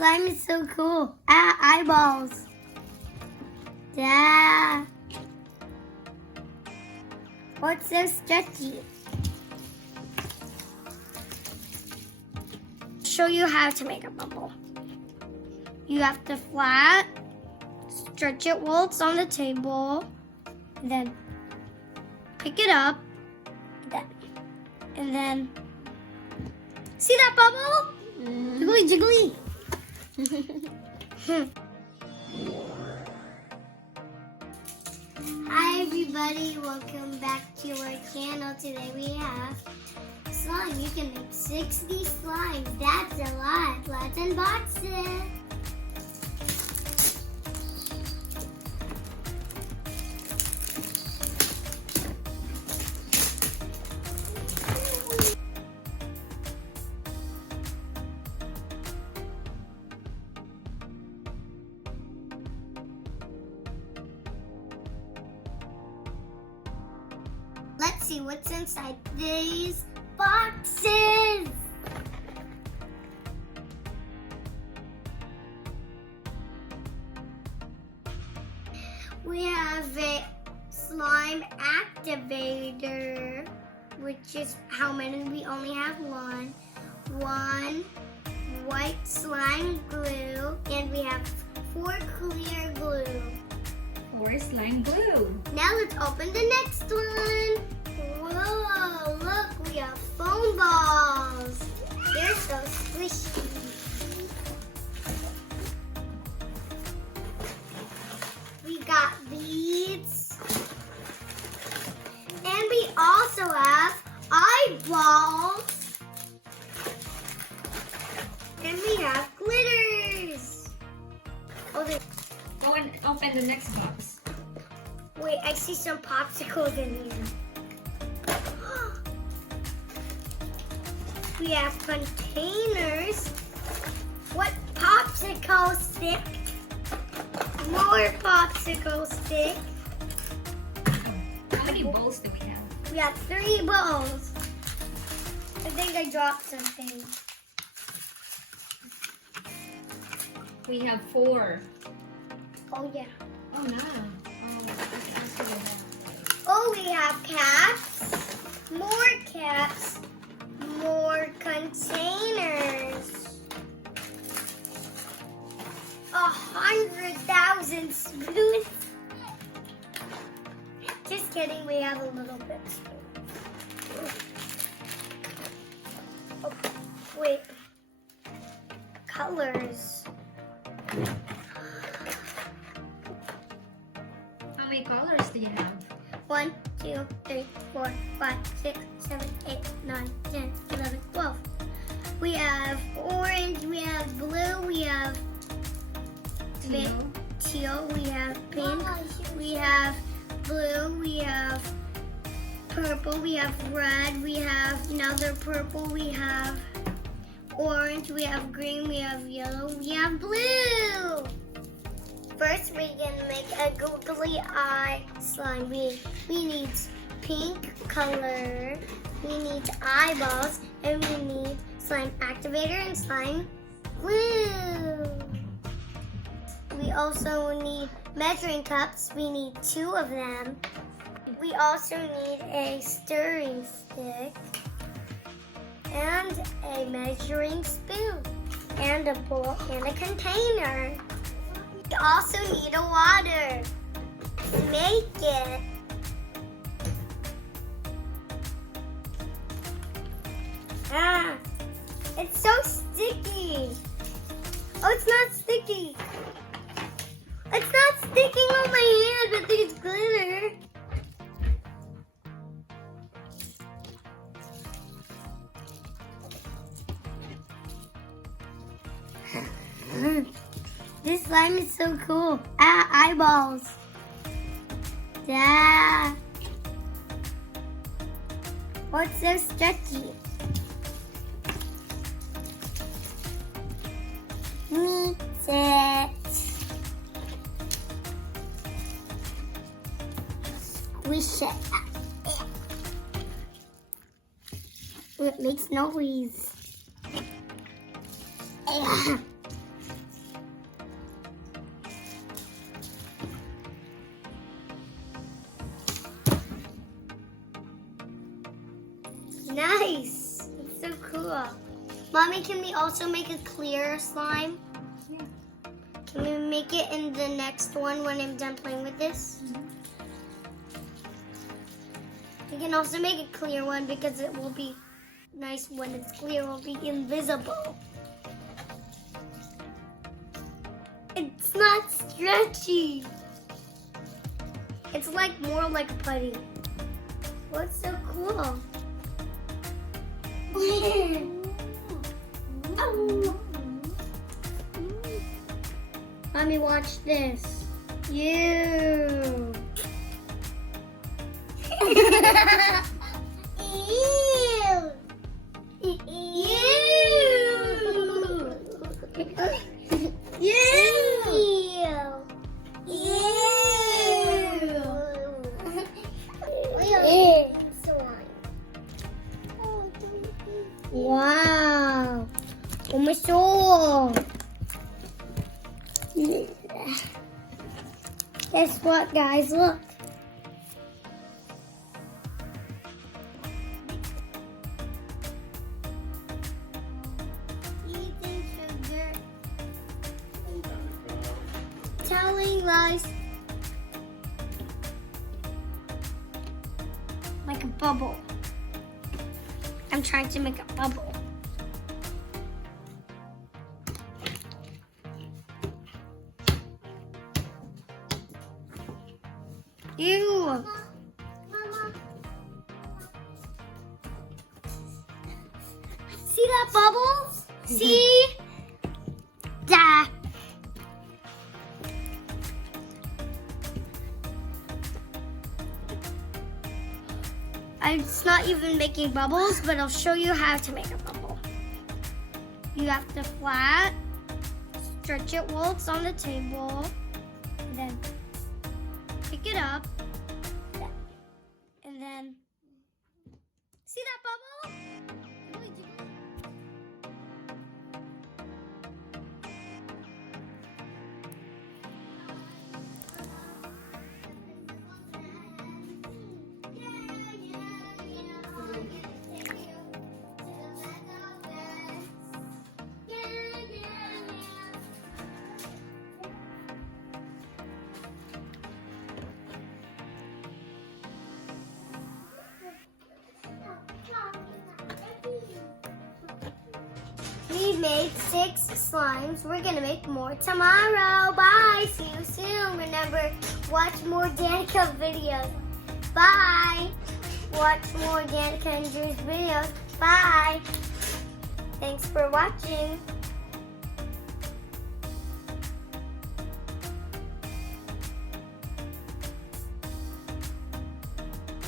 slime is so cool. Eyeballs. Yeah. Oh, it's so stretchy. Show you how to make a bubble. You have to flat, stretch it while it's on the table, then pick it up, and then see that bubble? Jiggly, jiggly. Hi everybody, welcome back to our channel. Today we have slime. You can make 60 slimes. That's a lot. Let's unbox it. Let's see what's inside these boxes. We have a slime activator, which is how many? We only have one. One white slime glue, and we have 4 clear glue. 4 slime glue. Now let's open the next one. Whoa, look, we have foam balls. They're so squishy. We got beads. And we also have eyeballs. And we have glitters. Oh, Go and open the next box. wait, I see some popsicles in here. We have containers. What popsicle stick? More popsicle stick. How many bowls do we have? We have 3 bowls. I think I dropped something. We have 4. Oh yeah. Oh no. Oh, that's also that. Oh, we have caps. More caps. More containers. 100,000 spoons. Just kidding, we have a little bit spoon. Oh, wait. Colors. How many colors do you have? 1, 2, 3, 4, 5, 6, 7, 8, 9, 10, 11, 12. We have orange, we have blue, we have teal, we have pink, we have blue, we have purple, we have red, we have another purple, we have orange, we have green, we have yellow, we have blue. First, we're gonna make a googly eye slime. We need pink color, we need eyeballs, and we need slime activator and slime glue. We also need measuring cups. We need 2 of them. We also need a stirring stick and a measuring spoon and a bowl and a container. We also need a water to make it. Ah, it's so sticky. Oh, it's not sticky. It's not sticking on my hand, but there's glitter. This slime is so cool. Eyeballs. Yeah. Oh, it's so stretchy. Meet it. Squish it. It makes noise. Mommy, can we also make a clear slime? Yeah. Can we make it in the next one when I'm done playing with this? We can also make a clear one because it will be nice when it's clear. It will be invisible. It's not stretchy. It's like more like putty. What's so cool? Mommy, watch this. You. Ew. Wow. Oh my soul. Guess what, guys? Look. Eating sugar. Telling lies. Like a bubble. I'm trying to make a bubble. Ew. Mama. See that bubble? See? Da. It's not even making bubbles, but I'll show you how to make a bubble. You have to flat, stretch it while it's on the table, and then pick it up, and then, see that bubble? We made 6 slimes. We're gonna make more tomorrow. Bye. See you soon. Remember, watch more Danica videos. Bye. Watch more Danica and Drew's videos. Bye. Thanks for watching.